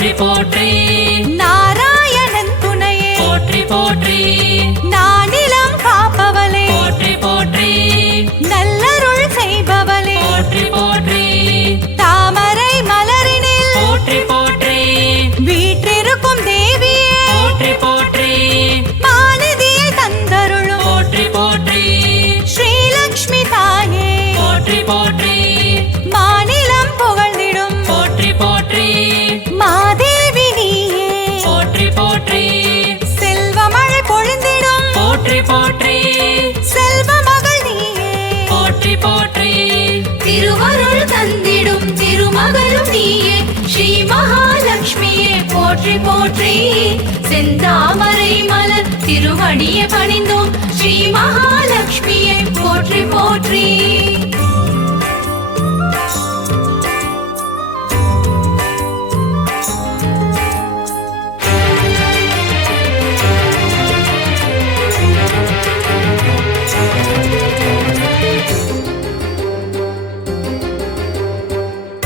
போற்றி போற்றி நாராயணன் துணையே போற்றி போற்றி நானிலம் காப்பவளே போற்றி போற்றி நல்லருள் செய்பவளே போற்றி போற்றி தாமரை மலரினில் போற்றி போற்றி வீற்றிருக்கும் தேவியே போற்றி போற்றி மாநிதியை தந்தருளும் போற்றி போற்றி ஸ்ரீலக்ஷ்மி தாயே போற்றி போற்றி மாநிலம் புகழ்ந்திடும் போற்றி போற்றி மாதேவி நீயே போற்றி போற்றி செல்வமழை பொழிந்திடும் போற்றி போற்றி செல்வ மகள் நீயே போற்றி போற்றி திருவருள் தந்திடும் திருமகளும் நீயே ஸ்ரீ மகாலட்சுமியே போற்றி போற்றி செந்தாமரை மலர் திருவடியை பணிந்தோம் ஸ்ரீ மகாலட்சுமியே போற்றி போற்றி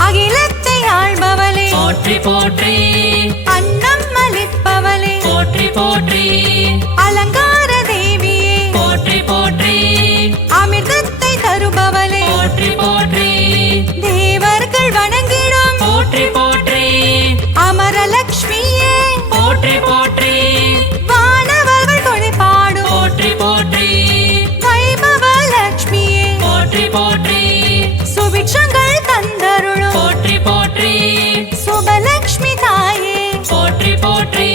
அகிலத்தை ஆள்பவளே போற்றி போற்றி அன்னம் அளிப்பவளே போற்றி போற்றி அலங்கார தேவியே போற்றி போற்றி அமிர்தத்தை தருபவளே போற்றி போற்றி தேவர்கள் வணங்கிடும் போற்றி போற்றி அமரலட்சுமியே போற்றி போற்றி வானவர்கள் தொழிற்பாடும் போற்றி போற்றி வைபவ லட்சுமியே போற்றி போற்றி சுபிட்சங்கள் தந்தருளும் போற்றி போற்றி சுபலட்சுமி தாயே போற்றி போற்றி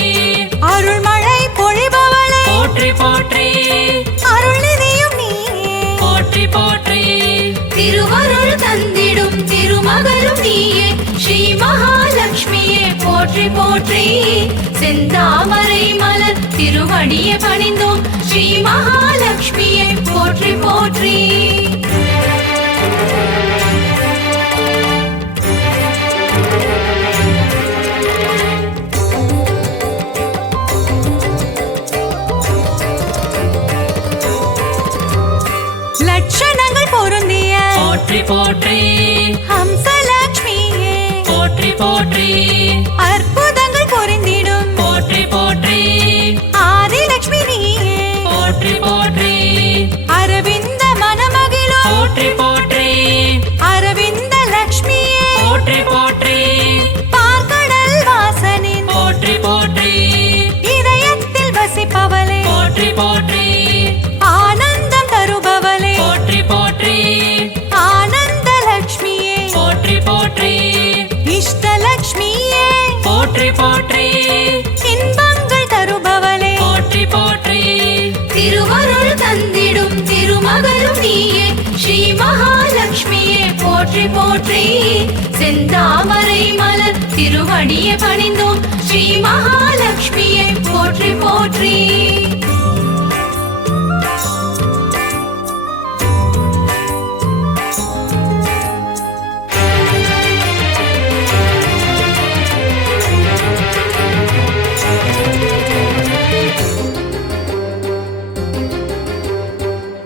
அருள்மழை பொழிபவளே போற்றி போற்றி அருள்நிதியும் நீயே போற்றி போற்றி திருவருள் தந்திடும் திருமகளும் நீயே ஸ்ரீ மகாலட்சுமியே போற்றி போற்றி செந்தாமரை மலர் திருவடியை பணிந்தோம் ஸ்ரீ மகாலட்சுமியே போற்றி போற்றி லட்சணங்கள் பொருந்திய போற்றி போற்றி ஹம்சலட்சுமியே போற்றி போற்றி அற்புதங்கள் பொருந்திடும் போற்றி போற்றி ஆதிலட்சுமி நீயே போற்றி போற்றி அரவிந்த மனமகிழும் போற்றி போற்றி அரவிந்த லட்சுமியே போற்றி போற்றி பார்க்கடல் வாசனின் போற்றி போற்றி இதயத்தில் வசிப்பவளே போற்றி போற்றி ஆனந்தம் தருபவளே போற்றி போற்றி ஆனந்த லட்சுமியே போற்றி போற்றி இஷ்டலட்சுமியே போற்றி போற்றி இன்பங்கள் தருபவளே போற்றி போற்றி திருவருள் தந்திடும் திருமகளும் நீயே ஸ்ரீ மகாலட்சுமியே போற்றி போற்றி செந்தாமரை மலர் திருவடியை பணிந்தோம் ஸ்ரீ மகாலட்சுமியே போற்றி போற்றி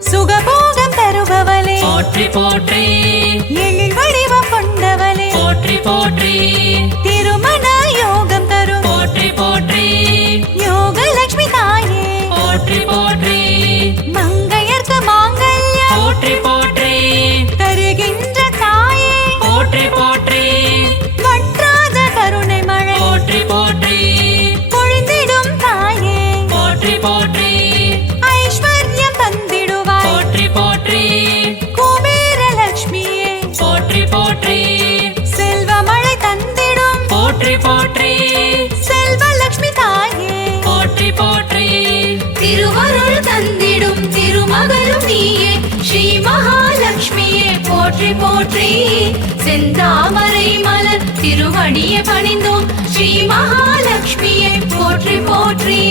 சுகபோகம் தருபவளே போற்றி போற்றி எழில் வடிவம் கொண்டவளே போற்றி போற்றி திருமண யோகம் தரும் போற்றி போற்றி யோகலட்சுமி தாயே போற்றி போற்றி மங்கையர்க்கு மாங்கல்யம் போற்றி போற்றி தருகின்ற தாயே போற்றி போற்றி வற்றாத கருணை மழை போற்றி போற்றி பொழிந்திடும் தாயே போற்றி போற்றி ஐஸ்வர்யம் தந்திடுவாய் போற்றி போற்றி குபேர லட்சுமியே போற்றி போற்றி செல்வமழை தந்திடும் போற்றி போற்றி செல்வலட்சுமி தாயே போற்றி போற்றி திருவருள் தந்திடும் திருமகளும் நீயே ஸ்ரீ மகாலட்சுமியே போற்றி போற்றி செந்தாமரை மலர் திருவடியை பணிந்தோம் ஸ்ரீ மகாலட்சுமியே போற்றி போற்றி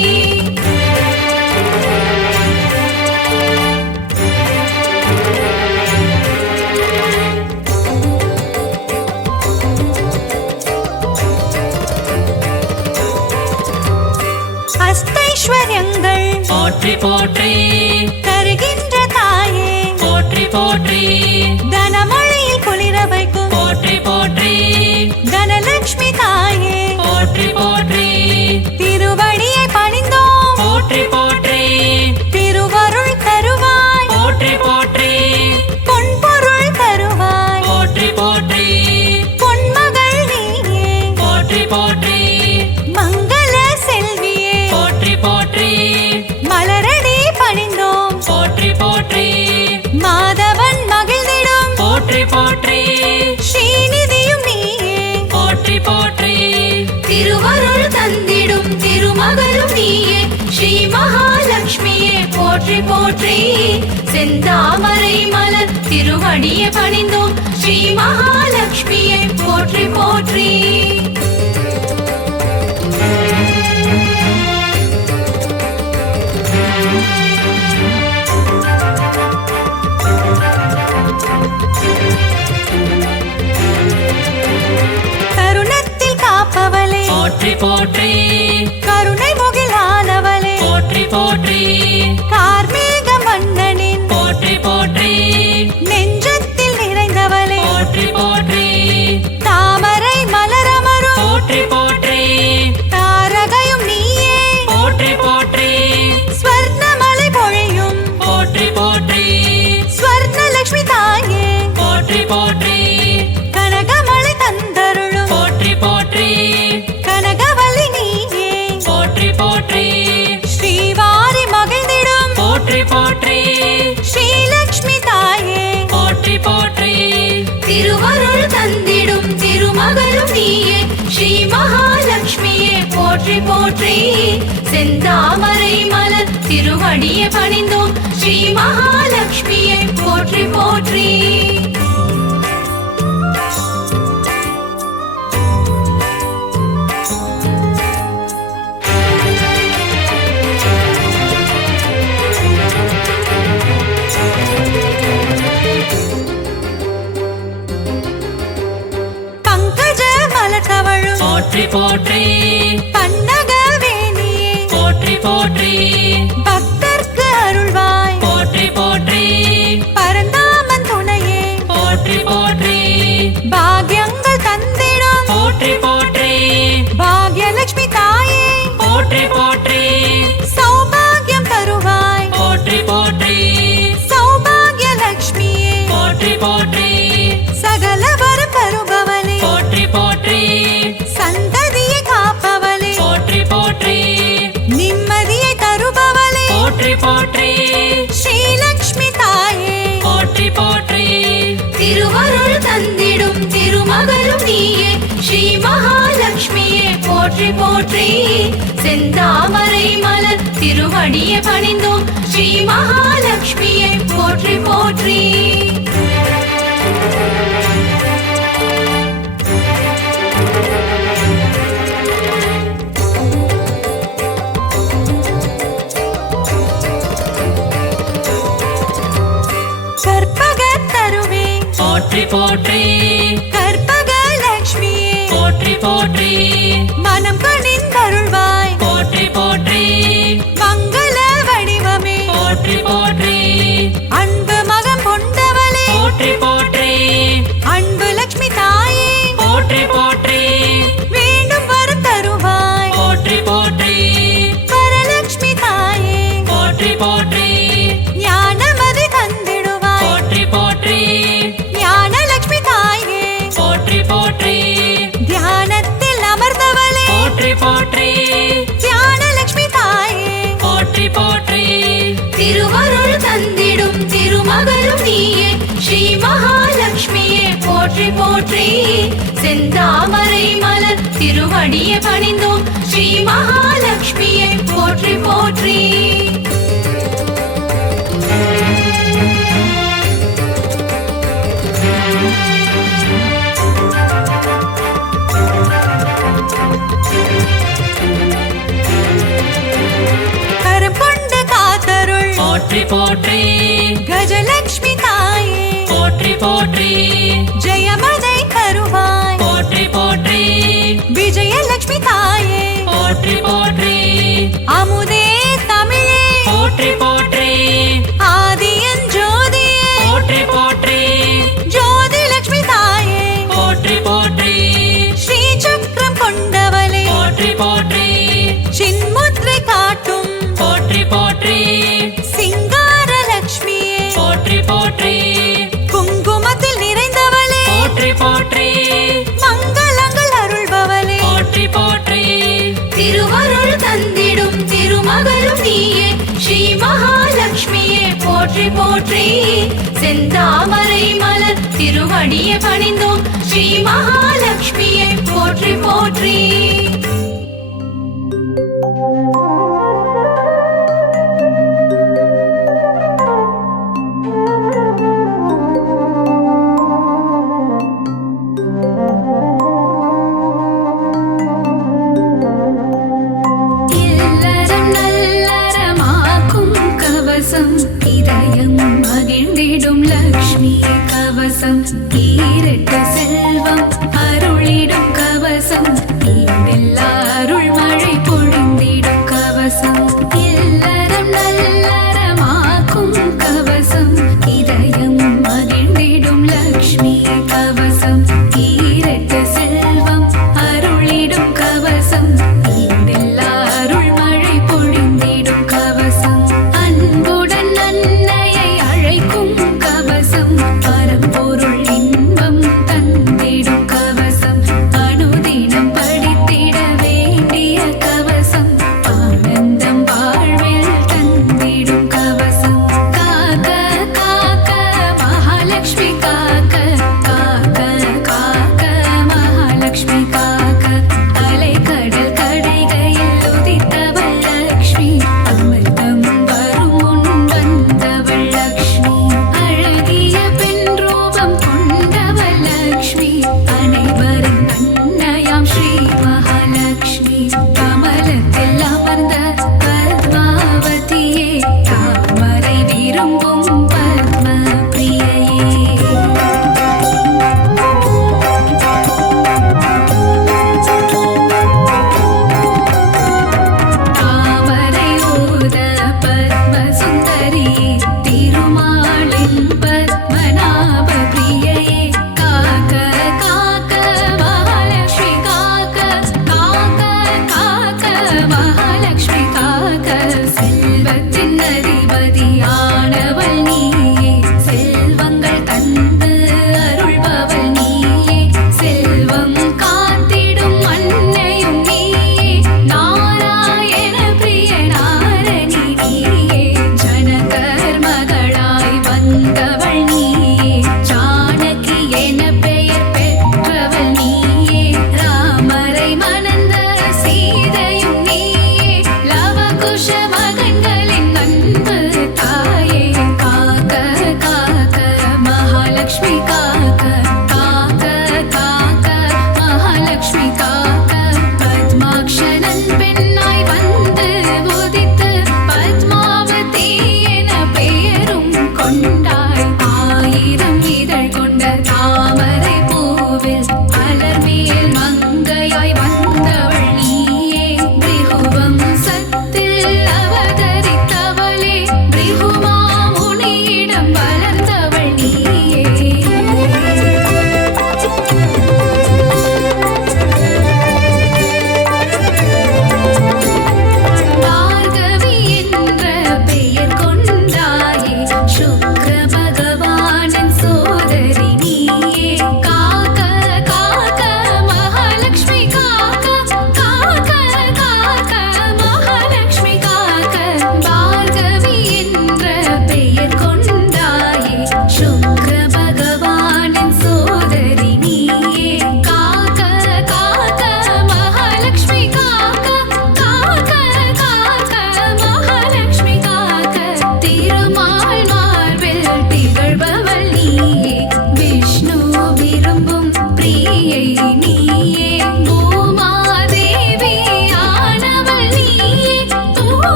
அஷ்டைஸ்வர்யங்கள் போற்றி போற்றி தருகின்ற தாயே போற்றி போற்றி தனமழையில் குளிர வைக்கும் போற்றி போற்றி தனலட்சுமி தாயே போற்றி போற்றி போற்றி திருவடியை பணிந்தோம் போற்றி போற்றி திருவருள் தருவாய் போற்றி போற்றி பொன்பொருள் தருவாய் போற்றி போற்றி பொன்மகள் நீயே போற்றி போற்றி மங்கள செல்வியே போற்றி போற்றி மலரடி பணிந்தோம் போற்றி போற்றி மாதவன் மகிழ்ந்திடும் போற்றி போற்றி ஸ்ரீநிதியும் நீயே போற்றி போற்றி திருவருள் தந்திடும் திருமகளும் நீயே ஸ்ரீ மகாலட்சுமியே போற்றி போற்றி செந்தாமரை மலர் திருவடியை பணிந்தோம் ஸ்ரீ மகாலட்சுமியே போற்றி போற்றி கருணத்தில் காப்பவளே போற்றி போற்றி கருணை முகிலானவளே போற்றி போற்றி கார்மேக மன்னனின் போற்றி போற்றி நெஞ்சத்தில் நிறைந்தவளே போற்றி போற்றி தாமரை மலரமரும் போற்றி போற்றி தாரகையும் நீயே போற்றி போற்றி ஸ்வர்ணமலை பொழியும் போற்றி போற்றி ஸ்வர்ணலட்சுமி தாயே போற்றி போற்றி கனகமலை தந்தருளும் போற்றி போற்றி கனகவல்லி நீயே போற்றி போற்றி ஸ்ரீவாரி மகிழ்ந்திடும் போற்றி போற்றி ஸ்ரீலக்ஷ்மி தாயே போற்றி போற்றி திருவருள் தந்திடும் திருமகளும் நீயே ஸ்ரீ மகாலட்சுமியே போற்றி போற்றி செந்தாமரை மலர் திருவடியை பணிந்தோம் ஸ்ரீ மகாலட்சுமியே போற்றி போற்றி பங்கஜ மலர்தவழும் போற்றி போற்றி பன்னகவேணியே போற்றி போற்றி பக்தர்க்கு அருள்வாய் போற்றி போற்றி பரந்தாமன் துணையே போற்றி போற்றி பாக்யங்கள் தந்திடும் போற்றி போற்றி பாக்யலட்சுமி தாயே போற்றி போற்றி சௌபாகியம் தருவாய் போற்றி போற்றி சௌபாகியலட்சுமியே போற்றி போற்றி சகல வரம் தருபவளே போற்றி போற்றி சந்ததியை காப்பவளே போற்றி போற்றி நிம்மதியை தருபவளே போற்றி போற்றி ஸ்ரீலக்ஷ்மி தாயே போற்றி போற்றி திருவருள் தந்திடும் திருமகளும் நீயே ஸ்ரீ மகாலட்சுமியே போற்றி போற்றி செந்தாமரை மலர் திருவடியை பணிந்தோம் ஸ்ரீ மகாலட்சுமியே போற்றி போற்றி கற்பக தருவே போற்றி போற்றி கற்பக லட்சுமியே போற்றி போற்றி மனம் கணிந்தருள்வாய் போற்றி போற்றி மங்கள வடிவமே போற்றி போற்றி அன்பு மகம் கொண்டவளே போற்றி போற்றி அன்பு லட்சுமி தாயே போற்றி போற்றி வேண்டும் வரம் தருவாய் போற்றி போற்றி வரலட்சுமி தாயே போற்றி போற்றி ஞானமதி தந்திடுவாய் போற்றி போற்றி ஞானலட்சுமி தாயே போற்றி போற்றி தியானத்தில் அமர்ந்தவளே போற்றி போற்றி ஞானலட்சுமி தாயே போற்றி போற்றி திருவருள் தந்திடும் திருமகளும் நீயே ஸ்ரீ மகாலட்சுமியே போற்றி போற்றி செந்தாமரை மலர் திருவடியை பணிந்தோம் ஸ்ரீ மகாலட்சுமியே போற்றி போற்றி கரம் கொண்டு காத்தருள் போற்றி போற்றி கஜலட்சுமி தாயே போற்றி போற்றி ஜெயமதை தருவாய் போற்றி போற்றி விஜயலட்சுமி தாயே போற்றி போற்றி அமுதே தமிழே போற்றி போற்றி ஆதியன் ஜோதியே போற்றி போற்றி ஜோதி லட்சுமி தாயே போற்றி போற்றி ஸ்ரீ சக்கரம் கொண்டவளே போற்றி போற்றி சின்முத்ரை காட்டும் போற்றி போற்றி சிங்கார லக்ஷ்மியே போற்றி போற்றி குங்குமத்தில் நிறைந்தவளே போற்றி போற்றி மங்களங்கள் அருள்பவளே போற்றி போற்றி திருவருள் தந்திடும் திருமகளும் நீயே ஸ்ரீ மகாலட்சுமியே போற்றி போற்றி செந்தாமரை மலர் திருவடியை பணிந்தோம் ஸ்ரீ மகாலட்சுமியே போற்றி போற்றி இல்லறம் நல்லறமாக்கும் கவசம் இதயம் மகிழ்ந்திடும் லக்ஷ்மி கவசம் ஈரட்டு செல்வம் அருளிடும் கவசம் ஈடெல்லா அருள் மழை பொழிந்திடும் கவசம் இல்லறம் நல்லறமாக்கும் கவசம் இதயம் மகிழ்ந்திடும் லக்ஷ்மி கவசம் ஈரட்டு செல்வம் அருளிடும் கவசம் ஈடெல்லா அருள் மழை பொழிந்திடும் கவசம் அன்புடன் அன்னையை அழைக்கும் கவசம் பரம்பொருள் இன்பம் தந்திடும் கவசம் அனுதினம் படித்திட வேண்டிய கவசம் ஆனந்தம் வாழ்வில் தந்திடும் கவசம் காக்க காக்க மகாலட்சுமி காக்க காக்க காக்க மகாலட்சுமி காக்க அலைக்கடல் கடைகையில் உதித்தவள் லக்ஷ்மி அமிர்தம் வரும் முன் வந்தவள் லக்ஷ்மி அழகிய பெண் ரூபம் கொண்டவள் லக்ஷ்மி அனைவரின் அன்னையாம் ஸ்ரீ மகாலட்சுமி கமலத்தில் அமர்ந்த பத்மாவதியே தாமரை விரும்பும் பத்ம பிரியையே தாமரை ஊத பத்ம சுந்தரியே திருமாலின் பத்மநாப பிரியையே காக்க காக்க மகாலட்சுமி காக்க காக்க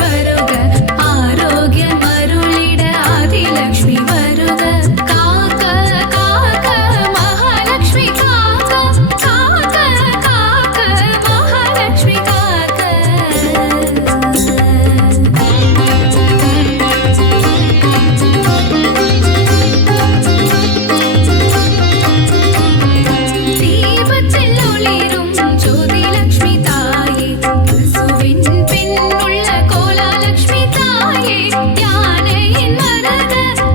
வருக ஆரோக்கியம் அருளிட ஆதிலக்ஷ்மி வருக காக்க காக்க மகாலட்சுமி காக்க காக்க காக்க மகாலட்சுமி காக்க தீபத்தில் ஒளிரும் ஜோதி லக்ஷ்மி தாயே பசுவின் பின் உள்ள கோலாலக்ஷ்மி தாயே யானையின் மரக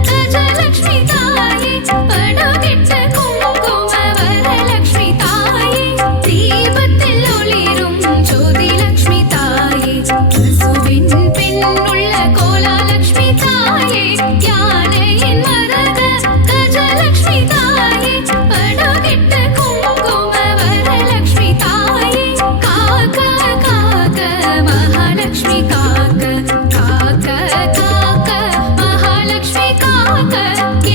கஜலக்ஷ்மி தாயே படுகிட்ட குங்கும வரலக்ஷ்மி தாயே தீபத்தில் ஒளிரும் ஜோதி லக்ஷ்மி தாயே பசுவின் பின் உள்ள கோலாலக்ஷ்மி தாயே யானையின் மரக கஜலக்ஷ்மி தாயே படுகிட்ட குங்கும வரலக்ஷ்மி தாயே காக்க காக்க மகாலட்சுமி காக்க காக்க காக்க மகாலட்சுமி காக்க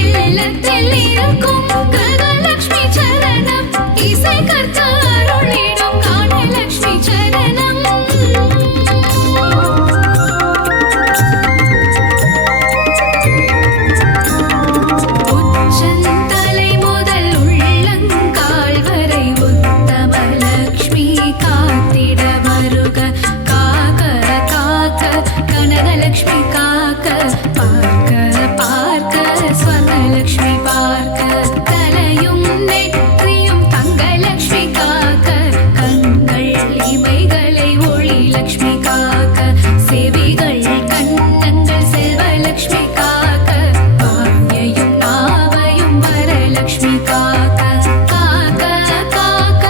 இல்லத்தில் இருக்கும் கனலக்ஷ்மி சரணம் இசை கற்க அருளிடும் காணலக்ஷ்மி சரணம் உச்சந்தலை முதல் உள்ளங்கால் வரை உத்தமலக்ஷ்மி காத்திட வருக காக்க காக்க கனகலக்ஷ்மி காக்க பார்க்க பார்க்க ஸ்வர்ணலக்ஷ்மி பார்க்க தலையும் நெற்றியும் தங்கலக்ஷ்மி காக்க கண்கள் இமைகளை ஒளி லக்ஷ்மி காக்க செவிகள் கன்னங்கள் செல்வலக்ஷ்மி காக்க வாயையும் நாவையும் வரலக்ஷ்மி காக்க காக்க காக்க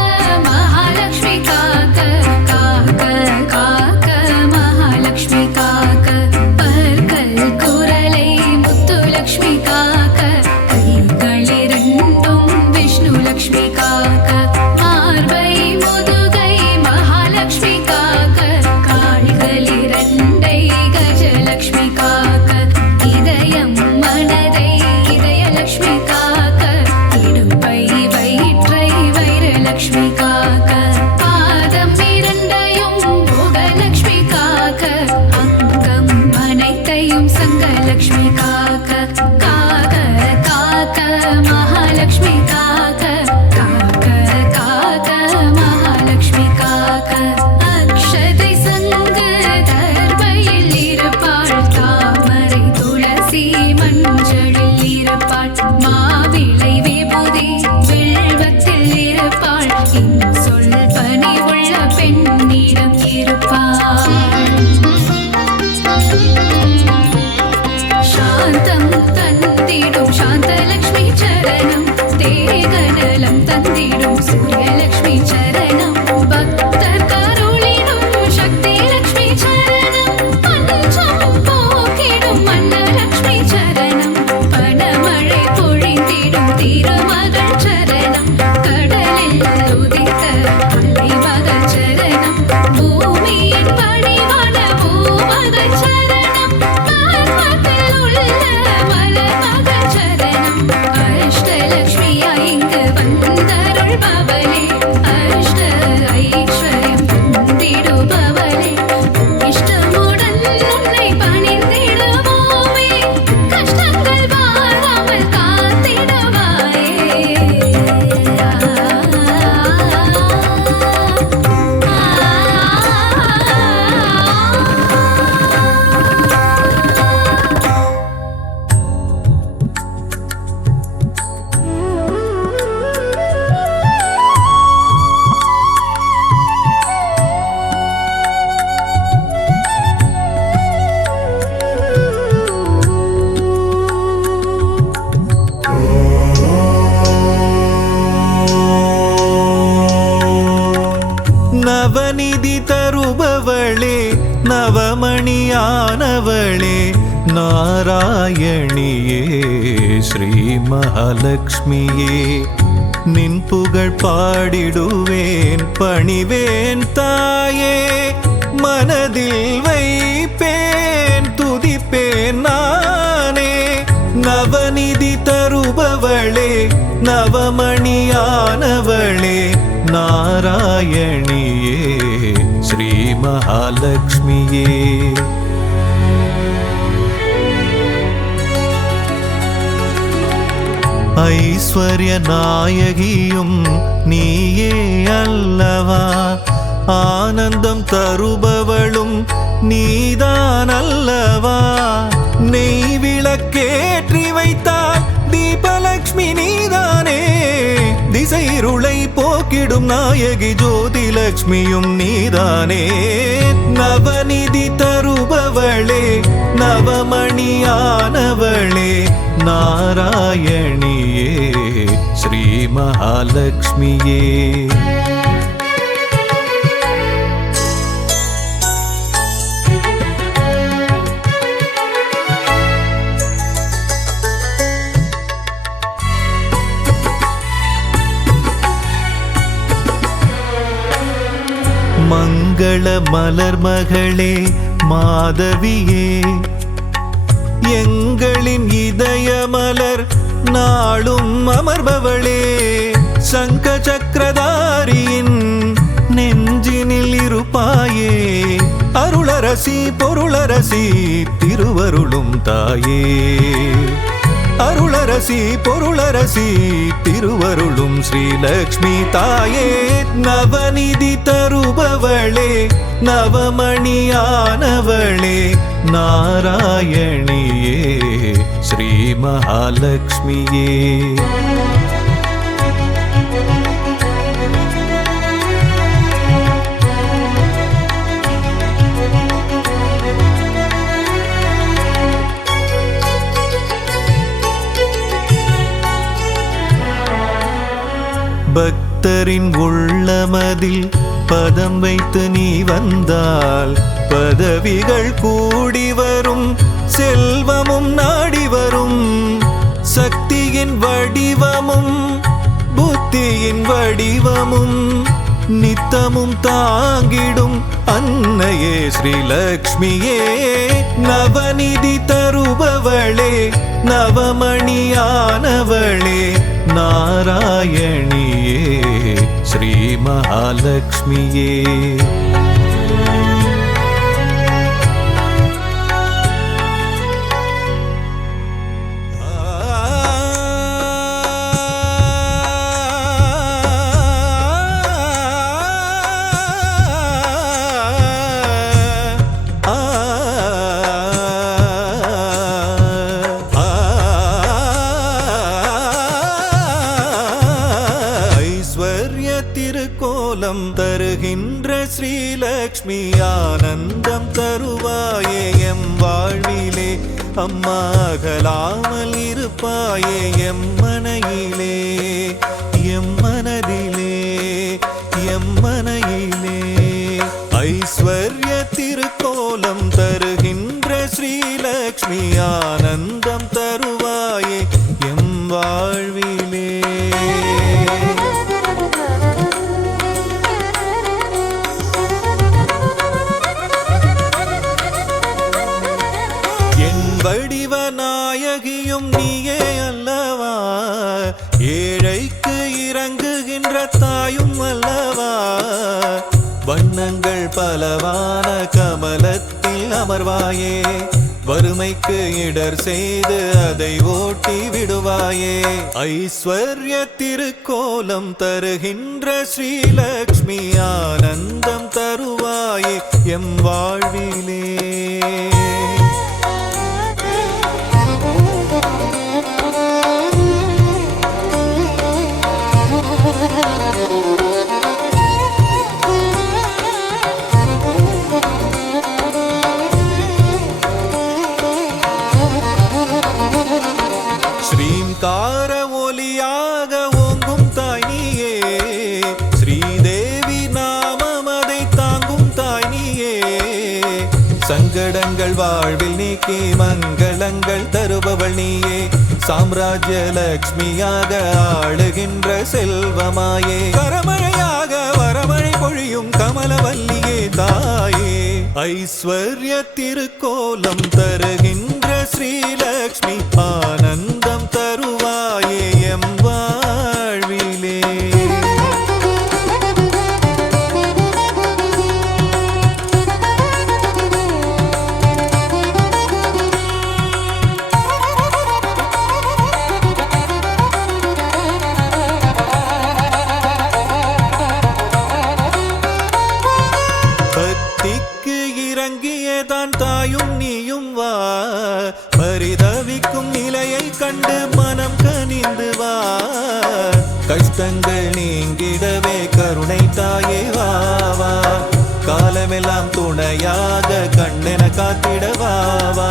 மகாலட்சுமி காக்க காக்க காக்க மகாலட்சுமி காக்க பற்கள் குரலை முத்துலக்ஷ்மி காக்க கைகளிரண்டும் விஷ்ணு லக்ஷ்மி காக்க பார்வை முதுகை மகாலட்சுமி காக்க கால்களிரண்டை கஜலக்ஷ்மி காக்க இதயம் மனதை இதயலக்ஷ்மி காக்க இடுப்பை வயிற்றை வைரலக்ஷ்மி காக்க பாதம் இரண்டையும் போகலக்ஷ்மி காக்க அங்கம் அனைத்தையும் சங்கலக்ஷ்மி காக்க காக்க காக்க மகாலட்சுமி காக்க காக்க காக்க மகாலட்சுமி காக்க அக்ஷதை சங்கு தர்பையில் இருப்பாள் தாமரை துளசி மஞ்சளில் இருப்பாள் மாவிளை விபூதி வில்வத்தில் இருப்பாள் சொல் பணிவுள்ள பெண்ணிடம் இருப்பாள் சாந்தம் தந்திடும் சாந்தலக்ஷ்மி சரணம் தேகநலம் தந்திடும் சூரியலக்ஷ்மி சரணம் பக்தர் கருளிடும் சக்தி லக்ஷ்மி சரணம் பஞ்சம் போக்கிடும் மன்னலக்ஷ்மி சரணம் பணமழை பொழிந்திடும் திருமகள் சரணம் கடலில் உதித்த அலைமகள் சரணம் பூமியின் பணிவான பூமகள் சரணம் பத்மத்தில் உள்ள மலர்மகள் சரணம் அஷ்டலக்ஷ்மியா இங்கு வந்தருள்பவளே அஷ்ட ஐஸ்வர்யம் தந்திடுபவளே இஷ்டமுடன் உன்னை பணிந்திடுவோமே கஷ்டங்கள் வாராமல் காத்திடுவாயே நவநிதி தருபவளே நவமணியானவளே நாராயணியே ஸ்ரீ மகாலட்சுமியே நின் புகழ் பாடிடுவேன் பணிவேன் தாயே மனதில் வைப்பேன் துதிப்பேன் நானே நவநிதி தருபவளே நவமணியானவளே நாராயணியே ஸ்ரீ மகாலட்சுமியே ஐஸ்வர்ய நாயகியும் நீயே அல்லவா, ஆனந்தம் தருபவளும் நீதான் அல்லவா. நெய் விளக்கேற்றி வைத்தால் தீபலக்ஷ்மி நீதானே, திசைருளை போக்கிடும் நாயகி ஜோதிலக்ஷ்மியும் நீதானே. நவநிதி தருபவளே நவமணியானவளே நாராயணியே ஸ்ரீ மகாலட்சுமியே. மங்கள மலர் மகளே மாதவியே, எங்களின் இதய மலர் நாளும் அமர்பவளே. சங்க சக்கரதாரியின் நெஞ்சினில் இருப்பாயே, அருளரசி பொருளரசி திருவருளும் தாயே. அருளரசி பொருளரசி திருவருளும் ஸ்ரீலக்ஷ்மி தாயே. நவநிதி தருபவளே நவமணியானவளே நாராயணியே ஸ்ரீ மகாலட்சுமியே. பக்தரின் உள்ளமதில் பதம் வைத்து நீ வந்தால் பதவிகள் கூடி வரும், செல்வமும் நாடி வரும். சக்தியின் வடிவமும் புத்தியின் வடிவமும் நித்தமும் தாங்கிடும் அன்னையே ஸ்ரீலக்ஷ்மியே. நவநிதி தருபவளே நவமணியானவளே நாராயணியே ஸ்ரீ மகாலட்சுமியே. திருக்கோலம் தருகின்ற ஸ்ரீலக்ஷ்மி ஆனந்தம் தருவாயே எம் வாழ்விலே. அம்மா அகலாமல் இருப்பாயே எம் மனையிலே, எம் மனதிலே, எம் மனையிலே. ஐஸ்வர்ய திருக்கோலம் தருகின்ற ஸ்ரீலக்ஷ்மி ஆனந்தம் தருவாயே எம் வாழ்விலே. வடிவ நாயகியும் நீயே அல்லவா, ஏழைக்கு இறங்குகின்ற தாயும் அல்லவா. வண்ணங்கள் பலவான கமலத்தில் அமர்வாயே, வறுமைக்கு இடர் செய்து அதை ஓட்டி விடுவாயே. ஐஸ்வர்ய திருக்கோலம் தருகின்ற ஸ்ரீலக்ஷ்மி ஆனந்தம் தருவாயே எம் வாழ்விலே. ஸ்ரீங்கார ஒலியாக ஓங்கும் தாய் நீயே, ஸ்ரீதேவி நாமம் அதை தாங்கும் தாய் நீயே. சங்கடங்கள் வாழ்வில் நீக்கி மங்களங்கள் தருபவள் நீயே, சாம்ராஜ்ய லக்ஷ்மியாக ஆளுகின்ற செல்வமாயே. கரமழையாக வரமழை பொழியும் கமலவல்லியே தாயே. ஐஸ்வர்ய திருக்கோலம் தருகின்ற ஸ்ரீலக்ஷ்மி ஆனந்தம் தருவாயே எம் வாழ்விலே. நீயும் வா, பரிதவிக்கும் நிலையை கண்டு மனம் கனிந்து வா, கஷ்டங்கள் நீங்கிடவே கருணை தாயே வா வா, காலமெல்லாம் துணையாக கண்ணென காத்திடவா வா,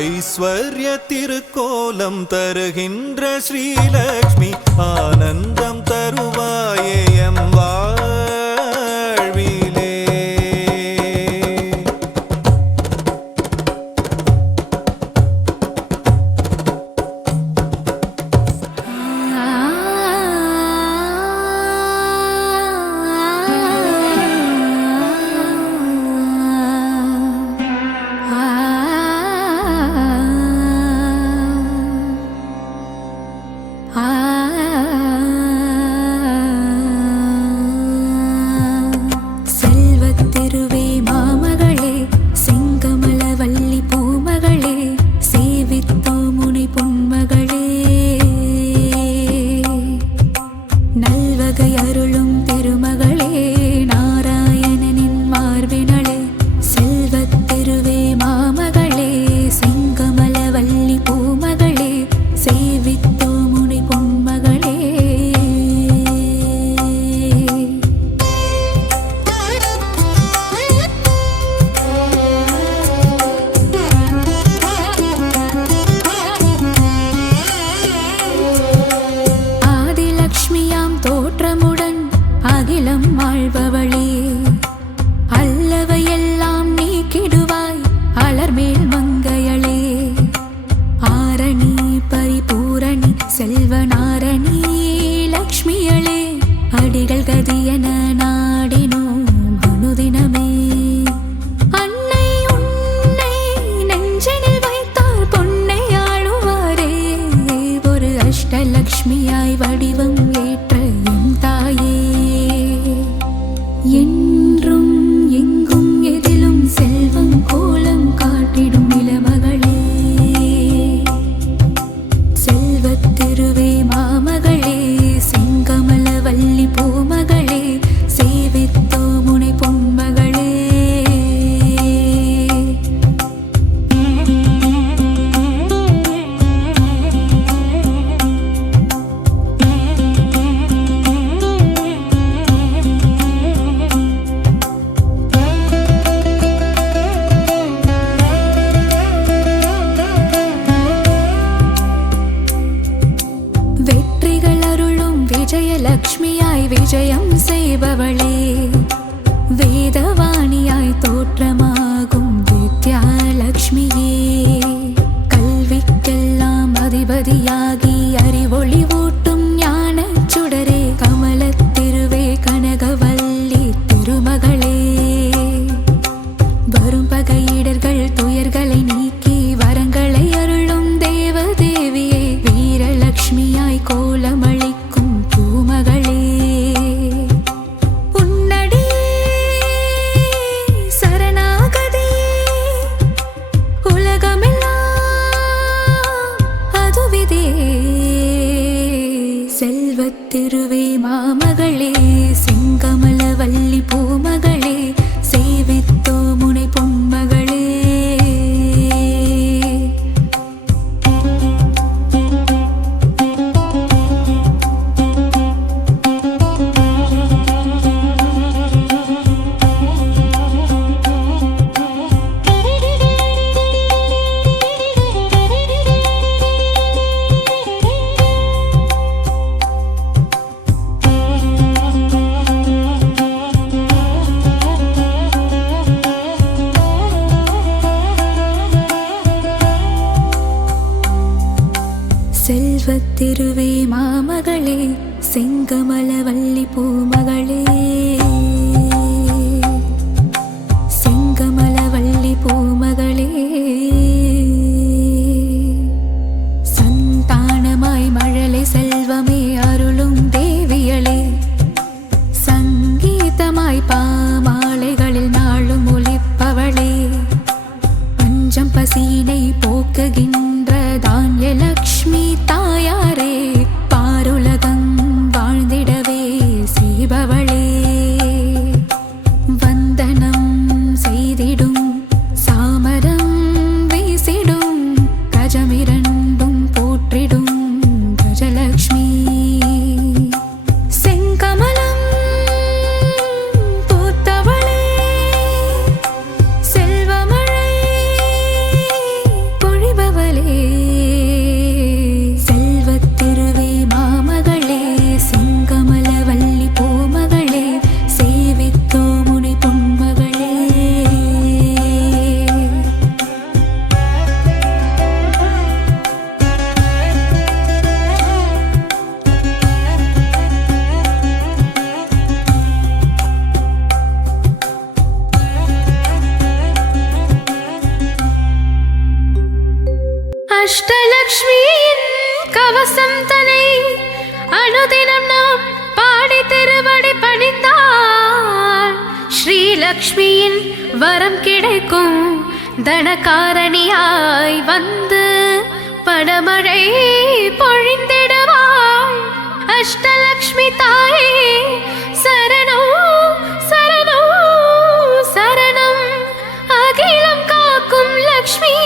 ஐஸ்வர்ய திருக்கோலம் தருகின்ற ஸ்ரீலக்ஷ்மி ஆனந்தம் தருவாயே எம் வாழ்விலே. செல்வத்திருவே மாமகளே, செங்கமலவல்லி பூமகளே, சேவித்தோம் உனை பொன்மகளே, நல்வகை அருளும் திருமகளே, நாராயணனின் மார்பினளே, செல்வத்திருவே மாமகளே, செங்கமலவல்லி பூமகளே, சேவித்தோம் உனை பொன்மகளே. ஆதிலக்ஷ்மியாம் தோற்றமுடன் அகிலம் வாழ்பவளே, அல்லவையெல்லாம் நீக்கிடுவாய் அலர்மேல் மங்கையளே, ஆரணி பரிபூரணி செல்வநாரணி லக்ஷ்மியளே, அடிகள் கதியென நாடினோம் அனுதினமே, அன்னை உன்னை நெஞ்சினில் வைத்தால் பொன்னை ஆளுவாரே, ஒரு அஷ்டலக்ஷ்மியாய் வடிவம் ஏற்ற என் தாயே, என்றும் எங்கும் எதிலும் செல்வம் கோலம் காட்டிடும் இளமகளே, செல்வத்திருவே மாமகளே, செங்கமலவல்லி பூமகளே, சேவித்தோம் உனை பொன்மகளே. வெற்றிகள் அருளும் விஜயலக்ஷ்மியாய் விஜயம் செய்பவளே, வேதவாணியாய் தோற்றமாகும் வித்யாலக்ஷ்மியே, கல்விக்கெல்லாம் அதிபதியாகி அறிவொளி ஊட்டும் ஞானச் சுடரே, கமலத்திருவே கனகவல்லி திருமகளே, வரும் பகையிடர்கள் துயர்களை நீக்கி வரங்களை அருளும் தேவதேவியே, வீரலக்ஷ்மியாய் கோலமளிக்கும் பூமகளே, உன்னடி சரணாகதி உலகமெல்லாம் அதுவிதே, செல்வத்திருவே மாமகளே, செங்கமலவல்லி பூமகளே, சேவித்தோம் உனை பொன்மகளே. செல்வத்திருவே மாமகளே, செங்கமலவல்லி பூமகளே, செங்கமலவல்லி பூமகளே, சந்தானமாய் மழலை செல்வமே அருளும் தேவியளே, சங்கீதமாய் பாமாலைகளில் நாளும் ஒலிப்பவளே, பஞ்சம் பசீனை போக்குகின்ற தான்யலக்ஷ்மி தாயாரே, பாருலகம் வாழ்ந்திடவே செய்பவளே, வந்தனம் செய்திடும் சாமரம் அஷ்டலக்ஷ்மியின் கவசம் தனை அனுதினம் நாம் பாடி திருவடி பணிந்தால் ஸ்ரீலக்ஷ்மியின் வரம் கிடைக்கும். தனகாரணியாய் வந்து பணமழை பொழிந்திடுவாள். அஷ்டலக்ஷ்மி தாயே சரணம் சரணம் சரணம். அகிலம் காக்கும் லக்ஷ்மி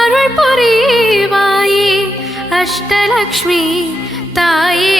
அருள் புரிவாயே. அஷ்டலக்ஷ்மி தாயே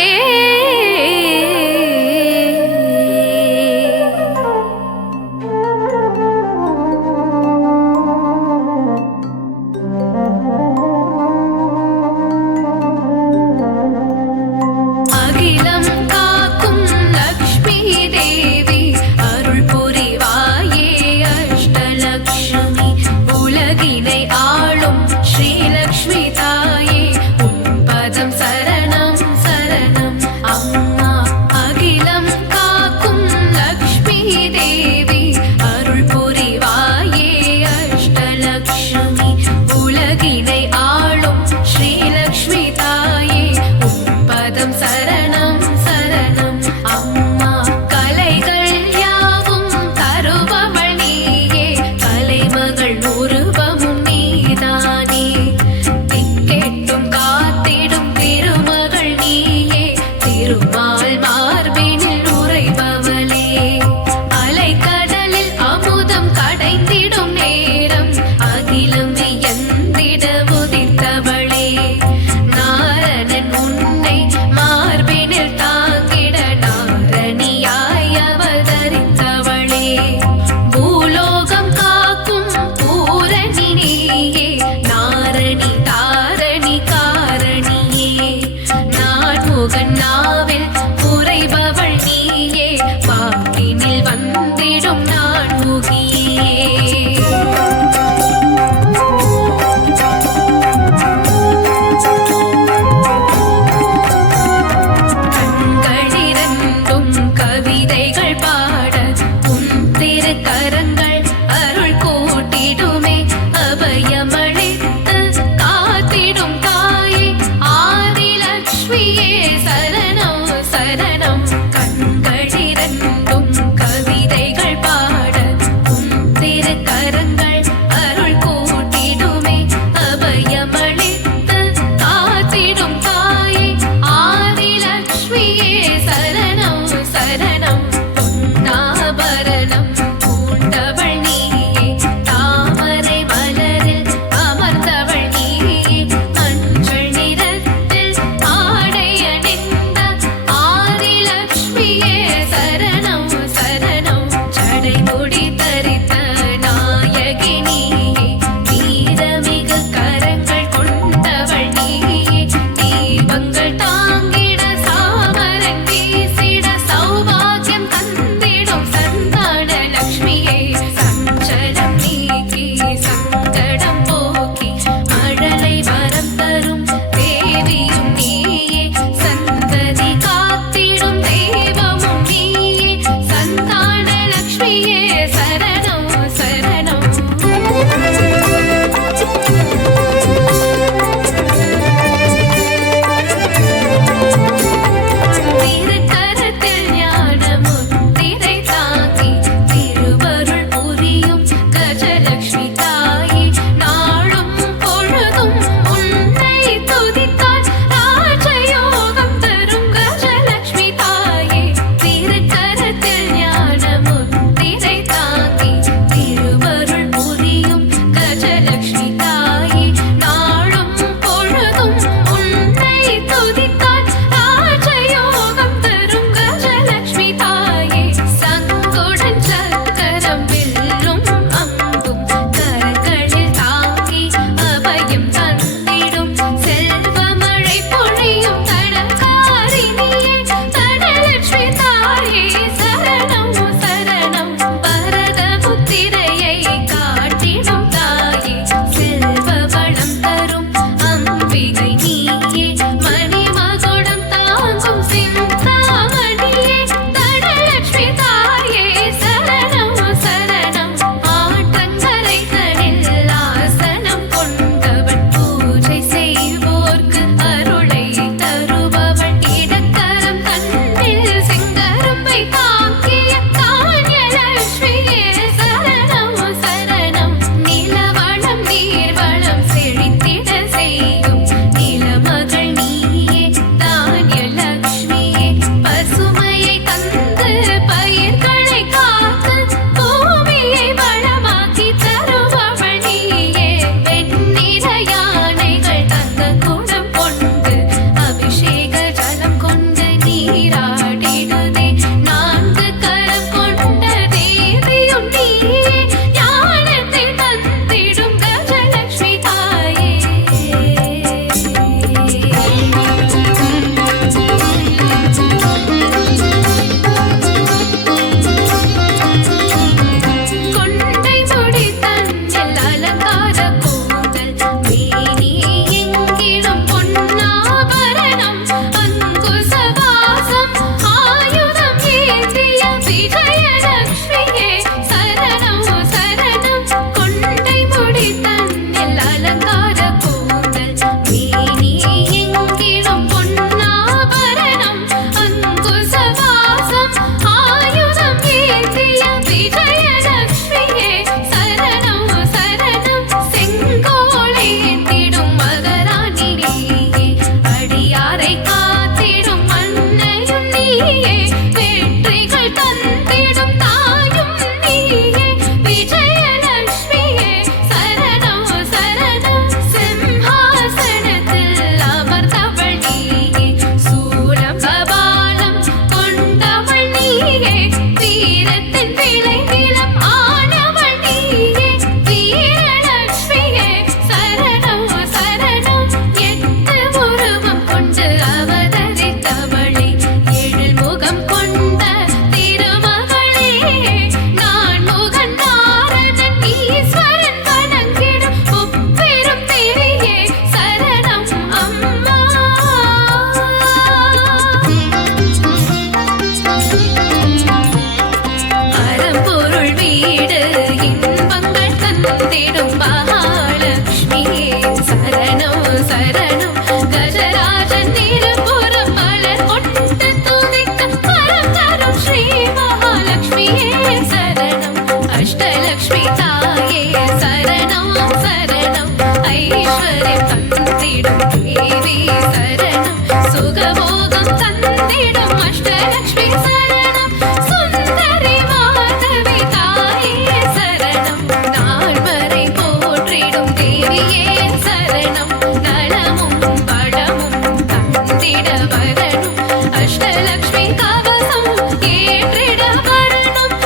ஐஸ்வர்யம் தந்திடும் தேவி சரணம் சுகபோகம் தந்திடும் அஷ்டலக்ஷ்மி சரணம் சுந்தரி மாதவி தாயே சரணம் நால்வரை போற்றிடும் தேவியே சரணம் நலமும் பழமும் தந்திட வரணும் அஷ்டலக்ஷ்மி கவசம் ஏற்றிட வரணும்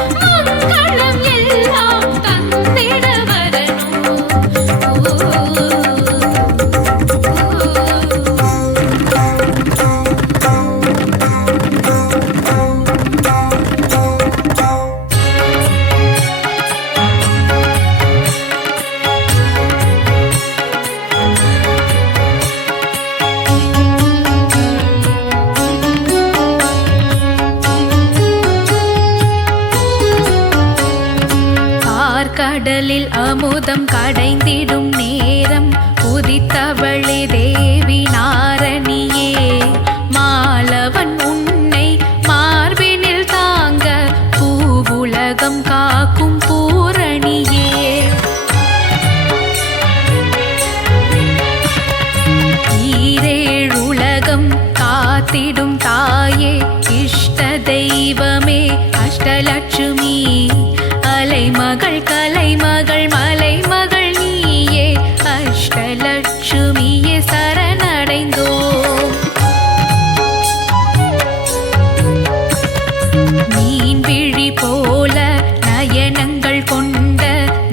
மங்களம் எல்லாம் தந்திட வரணும் கடலில் அமுதம் கடைந்திடும் நேரம் உதித்தவளே தேவி நாரணியே மாலவன் உன்னை மார்பினில் தாங்க பூவுலகம் காக்கும் பூரணியே ஈரேழுலகம் காத்திடும் தாயே இஷ்ட தெய்வமே அஷ்டலட்சுமி அலைமகள் கலைமகள் மலைமகள் நீயே அஷ்டலட்சுமியே சரணடைந்தோம் மீன்விழி போல நயனங்கள் கொண்ட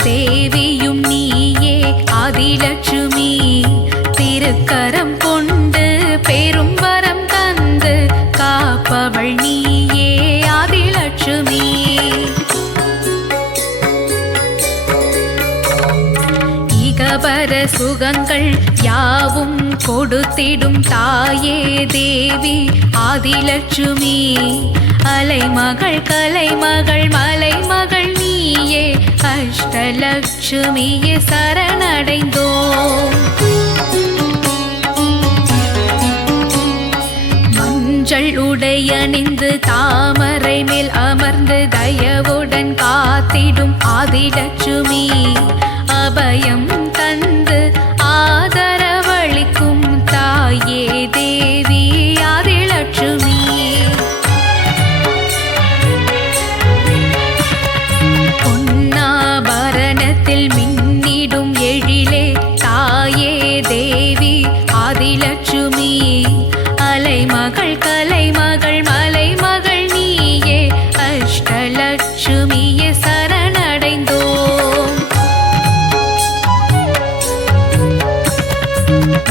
தேவியும் நீயே ஆதிலட்சுமி திருக்கரம் கொண்டு பெரும் வரம் தந்து காப்பவள் நீயே ஆதிலட்சுமி இகபர சுகங்கள் யாவும் கொடுத்திடும் தாயே தேவி ஆதிலட்சுமி அலைமகள் கலைமகள் மலைமகள் நீயே அஷ்டலட்சுமியே சரணடைந்தோம் மஞ்சள் உடையணிந்து தாமரை மேல் அமர்ந்து தயவுடன் காத்திடும் ஆதிலட்சுமி அபயம் தந்து ஆதரவளிக்கும் தாயே தேவி ஆதிலட்சுமி பொன்னாபரணத்தில் மின்னிடும் எழிலே தாயே தேவி ஆதிலட்சுமி அலைமகள் கலைமகள் மலைமகள் நீயே அஷ்டலட்சுமியே சரணடைந்தோம்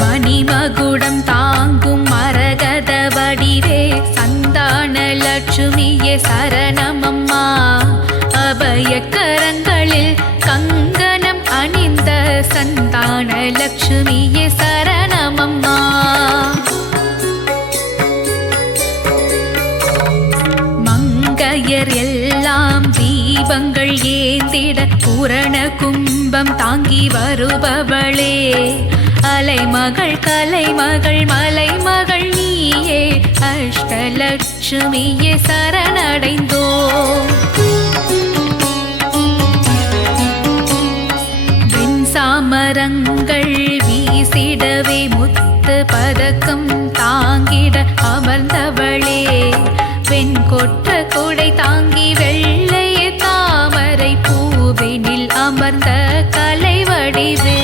மணிமகுடம் தாங்கும் மரகத வடிவே சந்தான லட்சுமியே சரணமம்மா அபயக்கரங்களில் கங்கணம் அணிந்த சந்தான லட்சுமியே சரணமம்மா மங்கையர் எல்லாம் தீபங்கள் ஏந்திட பூரண கும்பம் தாங்கி வருபவளே அலைமகள் கலைமகள் மலைமகள் நீயே அஷ்டலட்சுமியே சரணடைந்தோம் வெண்சாமரங்கள் வீசிடவே முத்து பதக்கம் தாங்கிட அமர்ந்தவளே வெண்கொற்ற குடை தாங்கி வெள்ளையே தாமரை பூவினில் அமர்ந்த கலை வடிவே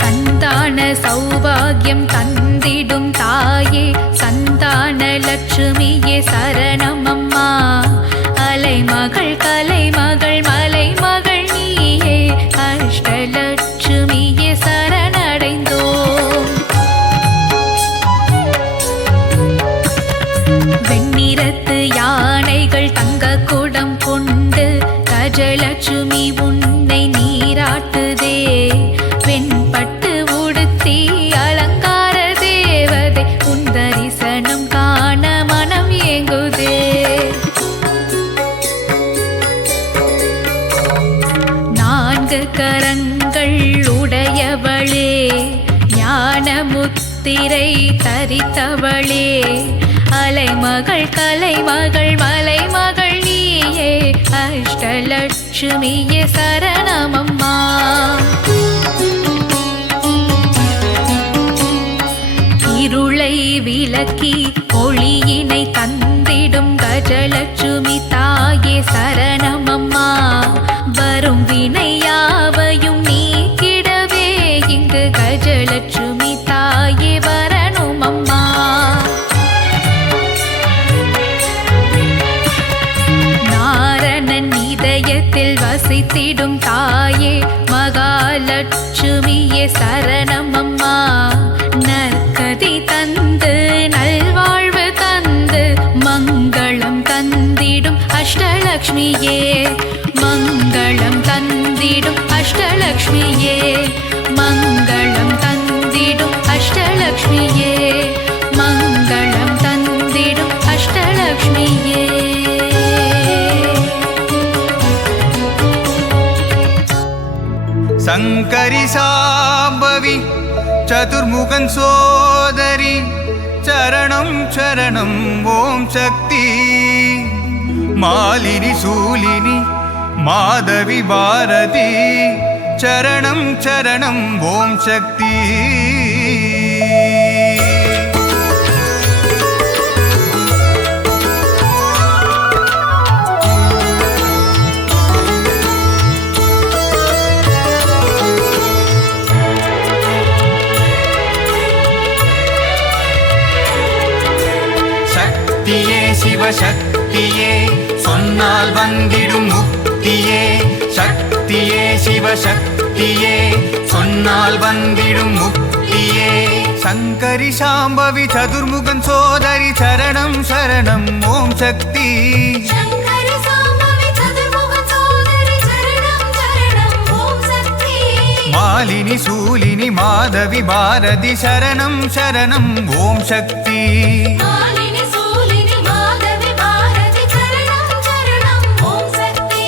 சந்தான சௌபாகியம் தந்திடும் தாயே சந்தான லட்சுமியே சரணமம்மா அலைமகள் கலைமகள் மலைமகள் நீயே அஷ்டலட்சுமியே சரணடைந்தோம் வெண்ணிறத்து யானைகள் தங்க குடம் கொண்டு கஜலட்சுமி உன்னை நீராட்டுதே வெண்பட்டு உடுத்தி அலங்கார தேவதை உன் தரிசனம் காண மனம் ஏங்குதே நான்கு கரங்கள் உடையவளே ஞானமுத்திரை தரித்தவளே அலைமகள் கலைமகள் மலைமகள் நீயே அஷ்டலட்சுமியே சரணமம்மா. இருளை விலக்கி ஒளியினை தந்திடும் கஜலட்சுமி தாயே சரணமம்மா. வரும் வினையாவையும் நீக்கிடவே இங்கு கஜலட்சுமி தாயே வரணுமம்மா. நாரணன் இதயத்தில் வசித்திடும் தாயே மகாலட்சுமியே சரணமம்மா. நற்கதி தந்து நல்வாழ்வு தந்து மங்களம் தந்திடும் அஷ்டலக்ஷ்மியே. மங்களம் தந்திடும் அஷ்டலக்ஷ்மியே. மங்களம் தந்திடும் அஷ்டலக்ஷ்மியே. மங்களம் தந்திடும் அஷ்டலக்ஷ்மியே. சங்கரி சாம்பவி சதுர்முகன் சோதரி சரணம் சரணம் ஓம் சக்தி. மாலினி சூலினி மாதவி பாரதி சரணம் சரணம் ஓம் சக்தி. சக்தியே சிவசக்தியே சொன்னால் வந்திடும் முக்தியே. சக்தியே சிவசக்தியே சொன்னால் வந்திடும் முக்தியே. சங்கரி சாம்பவி சதுர்முகன் சோதரி சரணம் சரணம் ஓம் சக்தி. சங்கரி சாம்பவி சதுர்முகன் சோதரி சரணம் சரணம் ஓம் சக்தி. மாலினி சூலினி மாதவி பாரதி சரணம் சரணம் ஓம் சக்தி. மாலினி சூலினி மாதவி பாரதி சரணம் சரணம் ஓம் சக்தி.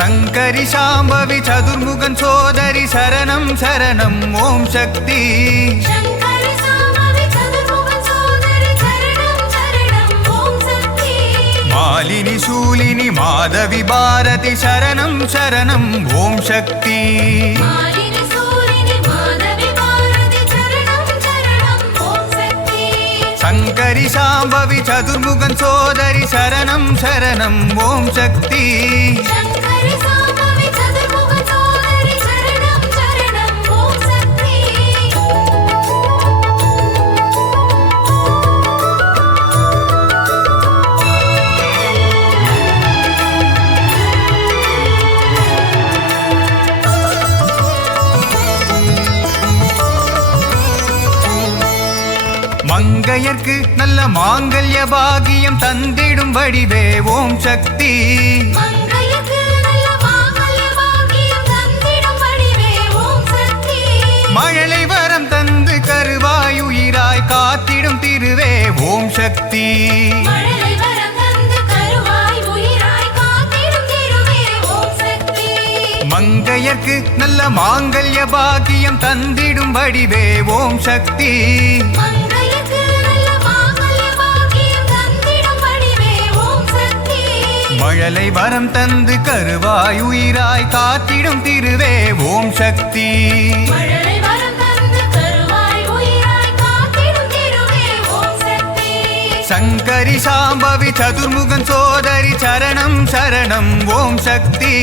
சங்கரி சாம்பவி சதுர்முகன் சோதரி சரணம் சரணம் ஓம் சக்தி. சங்கரி சாம்பவி சதுர்முகன் சோதரி சரணம் சரணம் ஓம் சக்தி. மாலினி சூலினி மாதவி பாரதி சரணம் சரணம் ஓம் சக்தி. மாலினி சூலினி மாதவி பாரதி சரணம் சரணம் ஓம் சக்தி. சங்கரி சாம்பவி சதுர்முகன் சோதரி சரணம் சரணம் ஓம் சக்தி. சங்கரி சாம்பவி சதுர்முகன் சோதரி சரணம் சரணம் ஓம் சக்தி. மங்கையர்க்கு நல்ல மாங்கல்ய பாகியம் தந்திடும் வடிவே ஓம் சக்தி. மங்கையர்க்கு நல்ல மாங்கல்ய பாக்கியம் தந்திடும் வடிவே ஓம் சக்தி. மழலை வரம் தந்து கருவாயுயிராய் காத்திடும் திருவே ஓம் சக்தி. மழலை வரம் தந்து கருவாய் உயிராய் காத்திடும் திருவே ஓம் சக்தி. மங்கையர்க்கு நல்ல மாங்கல்ய பாகியம் தந்திடும் வடிவே ஓம் சக்தி. மங்கையர்க்கு நல்ல மாங்கல்ய பாக்கியம் தந்திடும் வடிவே ஓம் சக்தி. மழலை வரம் தந்து கருவாயுயிராய் காத்திடும் திருவே ஓம் சக்தி. மழலை வரம் தந்து கருவாய் உயிராய் காத்திடும் திருவே ஓம் சக்தி. சங்கரி சாம்பவி சதுர்முகன் சோதரி சரணம் சரணம் ஓம் சக்தி.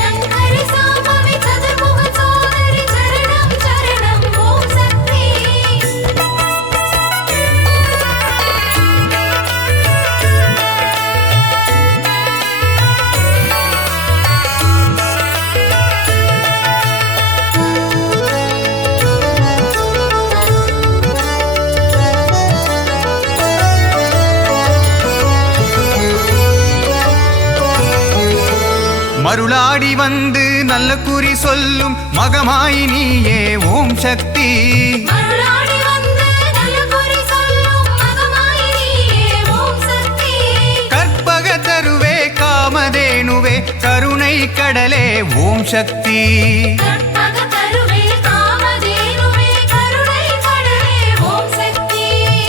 சங்கரி சாம்பவி சதுர்முகன் சோதரி சரணம் சரணம் ஓம் சக்தி. மருளாடி வந்து நல்ல குறி சொல்லும் மகமாய் நீயே ஓம் சக்தி. மருளாடி வந்து நல்ல குறி சொல்லும் மகமாய் நீயே ஓம் சக்தி. கற்பக தருவே காமதேனுவே கருணை கடலே ஓம் சக்தி. கற்பக தருவே காமதேனுவே கருணை கடலே ஓம் சக்தி.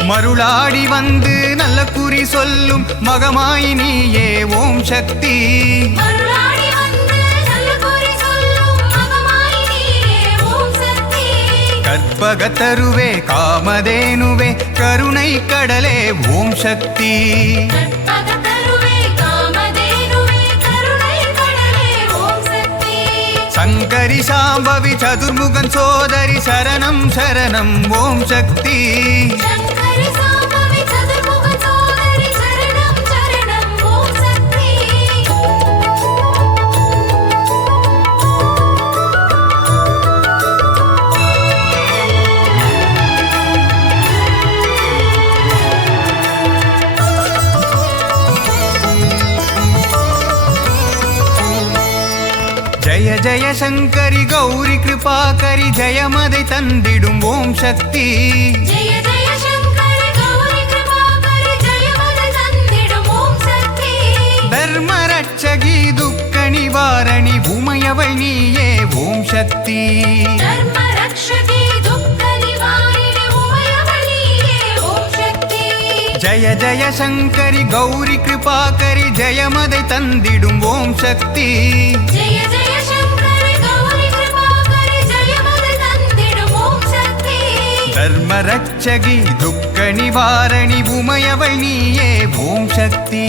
மருளாடி வந்து நல்ல குறி சொல்லும் மகமாய் நீயே ஓம் சக்தி அருளாடி வந்து நல்ல குறி சொல்லும் மகமாய் நீயே ஓம் சக்தி கற்பகத்தருவே காமதேனுவே கருணை கடலே ஓம் சக்தி கற்பகத்தருவே காமதேனுவே கருணை கடலே ஓம் சக்தி சங்கரி சாம்பவி சதுர்முகன் சோதரி சரணம் சரணம் ஓம் சக்தி சங்கரி சாம்பவி சதுர்முக சோதரி சரணம் சரணம் ஓம் சக்தி ஜய ஜய சங்கரி கௌரி கிருபாகரி ஜெயமதை தந்திடும் ஓம் சக்தி ஜெய ஜெய சங்கரி கௌரி கிருபாகரி ஜெயமத தந்திடும் ஓம் சக்தி தர்ம ரட்சகி துக்க நிவாரணி உமையவள் நீயே ஓம் சக்தி தர்ம ரக்ஷகி துக்க நிவாரிணி உமையவள் நீயே ஓம் சக்தி ஜய ஜய சங்கரி கௌரி கிருபாகரி ஜெயமதை தந்திடும் ஓம் சக்தி ஜெய ஜெய சங்கரி கௌரி கிருபாகரி ஜெயமத தந்திடும் ஓம் சக்தி தர்ம ரட்சகி துக்க நிவாரணி உமையவள் நீயே ஓம் சக்தி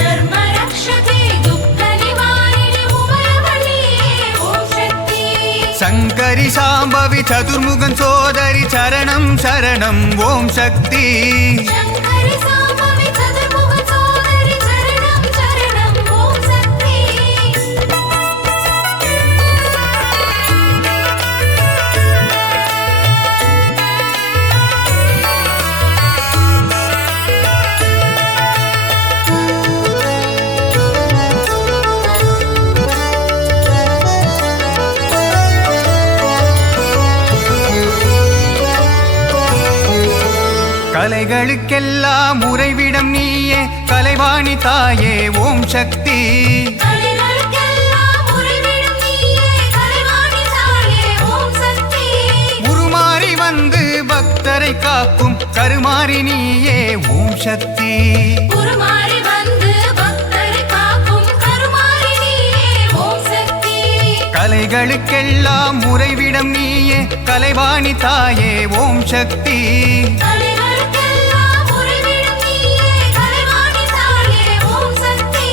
தர்ம ரக்ஷகி துக்க நிவாரிணி உமையவள் நீயே ஓம் சக்தி சங்கரி சாம்பவி சதுர்முகன் சோதரி சரணம் சரணம் ஓம் சக்தி சங்கரி சாம்பவி சதுர்முக சோதரி சரணம் சரணம் ஓம் சக்தி கலைகளுக்கெல்லாம் உறைவிடம் நீயே கலைவாணி தாயே ஓம் சக்தி கலைகளுக்கெல்லாம் உறைவிடும் நீயே கலைவாணி தாயே ஓம் சக்தி உருமாறி வந்து பக்தரை காக்கும் கருமாறி நீயே ஓம் சக்தி உருமாறி வந்து பக்தரை காக்கும் கருமாறி நீயே ஓம் சக்தி கலைகளுக்கெல்லாம் உறைவிடம் நீயே கலைவாணி தாயே ஓம் சக்தி கலைகளுக்கெல்லாம் உறைவிடும் நீயே கலைவாணி தாயே ஓம் சக்தி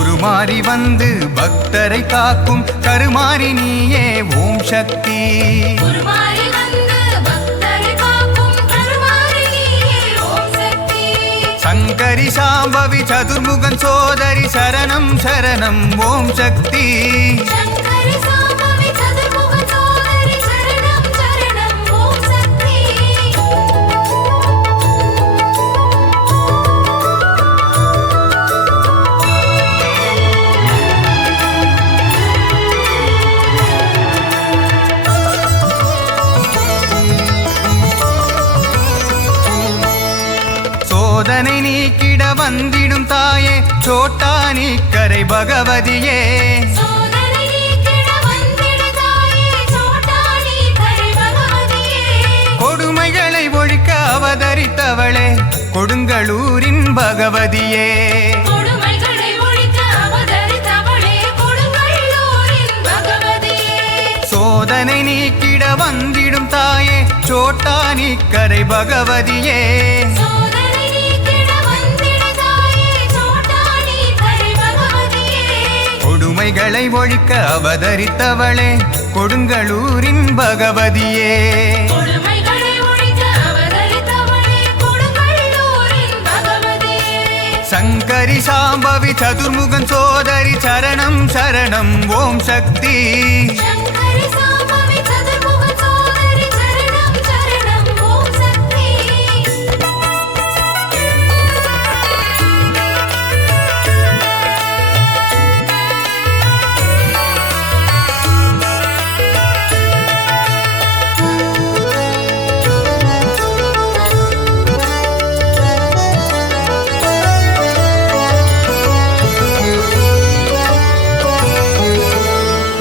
உருமாறி வந்து பக்தரை காக்கும் கருமாறி நீயே ஓம் சக்தி உருமாறி வந்து பக்தரை காக்கும் கருமாரி நீயே ஓம் சக்தி சங்கரி சாம்பவி சதுர்முகன் சோதரி சரணம் சரணம் ஓம் சக்தி சங்கரி சாம்பவி சதுர்முக சோதரி சரணம் சரணம் ஓம் சக்தி சோதனை நீக்கிட வந்திடும் தாயே சோட்டா நீக்கரை பகவதியே சோதனை நீக்கிட வந்திடு தாயே சோட்டானி கரை பகவதியே கொடுமைகளை ஒழிக்க அவதரித்தவளே கொடுங்களூரின் பகவதியே கொடுமைகளை ஒழிக்க அவதரித்தவளே கொடுங்கல்லூரின் பகவதியே சோதனை நீக்கிட வந்திடும் தாயே சோட்டா நீக்கரை பகவதியே சோதனை நீக்கிட வந்திடு தாயே சோட்டானி கரை பகவதியே கொடுமைகளை ஒழிக்க அவதரித்தவளே கொடுங்களூரின் பகவதியே கொடுமைகளை ஒழிக்க அவதரித்தவளே கொடுங்கல்லூரின் பகவதியே சங்கரி சாம்பவி சதுர்முகன் சோதரி சரணம் சரணம் ஓம் சக்தி சங்கரி சாம்பவி சதுர்முக சோதரி சரணம் சரணம் ஓம் சக்தி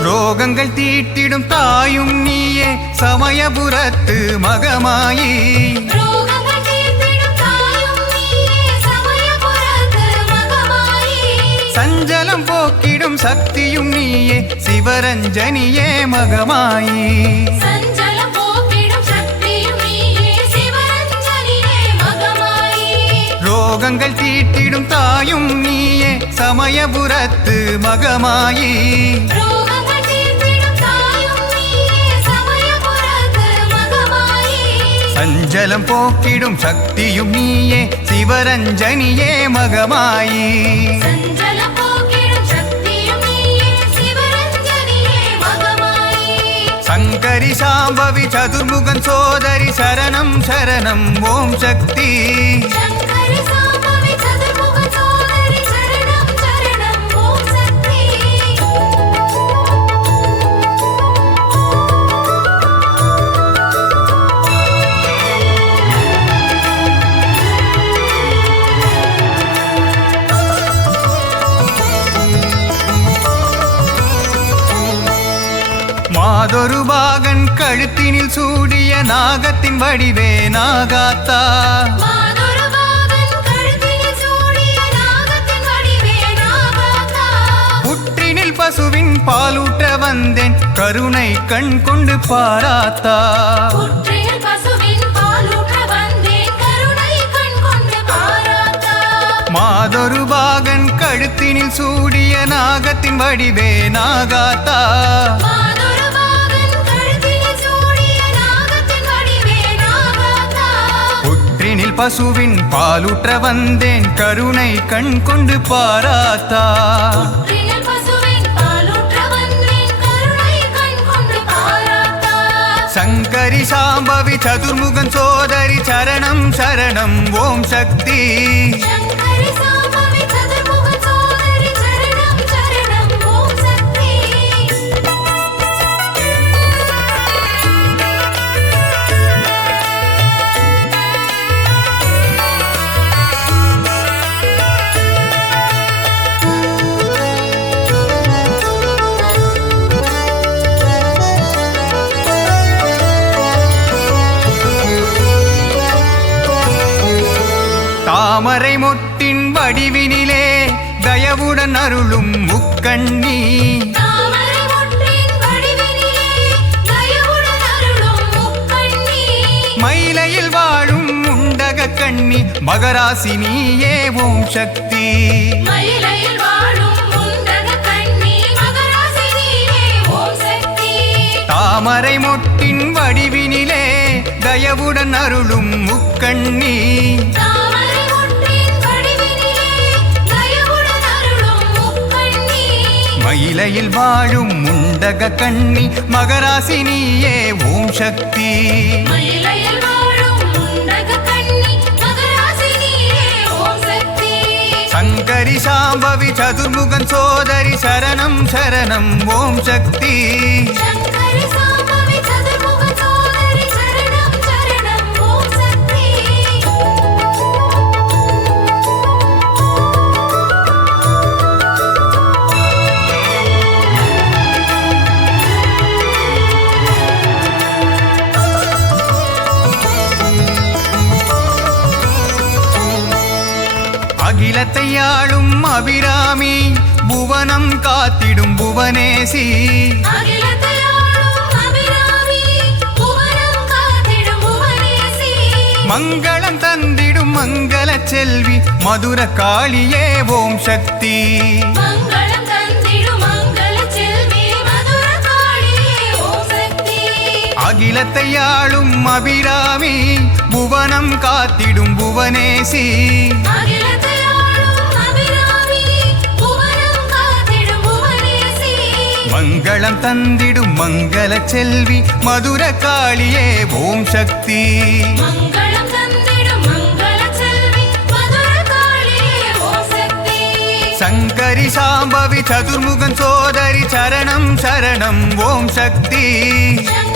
ரோகங்கள் தீட்டிடும் தாயும் நீயே சமயபுரத்து மகமாயி ரோகங்கள் தீர்த்திடும் சக்தியும் நீயே சிவரஞ்சனியே மகமாயி சஞ்சலம் போக்கிடும் சக்தியும் நீயே சிவரஞ்சனியே மகமாயி ரோகங்கள் தீட்டிடும் தாயும் நீயே சமயபுரத்து மகமாயி ரோகங்கள் தீர்த்திடும் தாயும் நீயே சமயபுரத்து மகமாயி சஞ்சலம் போக்கிடும் சக்தியும் நீயே சிவரஞ்சனியே மகமாயி சஞ்சலம் போக்கிடும் சக்தியும் நீயே சிவரஞ்சனியே மகமாயி சங்கரி சாம்பவி சதுர்முகன் சோதரி சரணம் சரணம் ஓம் சக்தி சங்கரி சாம்பவி சதுர்முக சோதரி சரணம் சரணம் ஓம் சக்தி மாதொரு பாகன் கழுத்தினில் சூடிய நாகத்தின் வடிவே நாகாத்தா மாதொரு பாகன் கழுத்தில் சூடிய நாகத்தின் வடிவே நாகாத்தா புற்றினில் பசுவின் பாலூற்ற வந்தேன் கருணை கண் கொண்டு பாராத்தா புற்றில் பசுவின் பாலூற்ற வந்தேன் கருணை கண் கொண்டு பாராத்தா மாதொரு பாகன் கழுத்தினில் சூடிய நாகத்தின் வடிவே நாகாத்தா மாதொரு பாகன் கழுத்தில் சூடிய நாகத்தின் வடிவே நாகாத்தா புற்றினில் பசுவின் பாலூற்ற வந்தேன் கருணை கண் கொண்டு பாராத்தா புற்றில் பசுவின் பாலூற்ற வந்தேன் கருணை கண் கொண்டு பாராத்தா சங்கரி சாம்பவி சதுர்முகன் சோதரி சரணம் சரணம் ஓம் சக்தி சங்கரி சாம்பவி சதுர்முக சோதரி சரணம் சரணம் ஓம் சக்தி தாமரை மொட்டின் வடிவினிலே தயவுடன் அருளும் முக்கண்ணி தாமரை மொட்டின் வடிவினிலே தயவுடன் அருளும் முக்கண்ணி மயிலையில் வாழும் உண்டக கண்ணி மகராசினியே ஓம் சக்தி மயிலையில் வாழும் முண்டக கண்ணி மகராசினியே ஓம் சக்தி தாமரை மொட்டின் வடிவினிலே தயவுடன் அருளும் முக்கண்ணி தாமரை மொட்டின் வடிவினிலே தயவுடன் அருளும் முக்கண்ணி மயிலையில் வாழும் உண்டக கண்ணி மகராசினியே ஓம் சக்தி மயிலையில் வாழும் முண்டக கண்ணி மகராசினியே ஓம் சக்தி சங்கரி சாம்பவி சதுர்முகன் சோதரி சரணம் சரணம் ஓம் சக்தி சங்கரி சாம்பவி சதுர்முக சோதரி சரணம் சரணம் ஓம் சக்தி அகிலத்தை ஆளும் அபிராமி புவனம் காத்திடும் புவனேசி அகிலத்தை ஆளும் அபிராமி புவனம் காத்திடும் புவனேசி மங்களம் தந்திடும் மங்கள செல்வி மதுர காளியே ஓம் சக்தி மங்களம் தந்திடும் மங்கள செல்வி மதுர காளியே ஓம் சக்தி அகிலத்தை ஆளும் அபிராமி புவனம் காத்திடும் புவனேசி அகிலத்தை ஆளும் அபிராமி புவனம் காத்திடும் புவனேசி மங்களம் தந்திடும் மங்கள செல்வி மதுர காளியே ஓம் சக்தி மங்களம் தந்திடும் மங்கள செல்வி மதுர காளியே ஓம் சக்தி சங்கரி சாம்பவி சதுர்முகன் சோதரி சரணம் சரணம் ஓம் சக்தி சங்கரி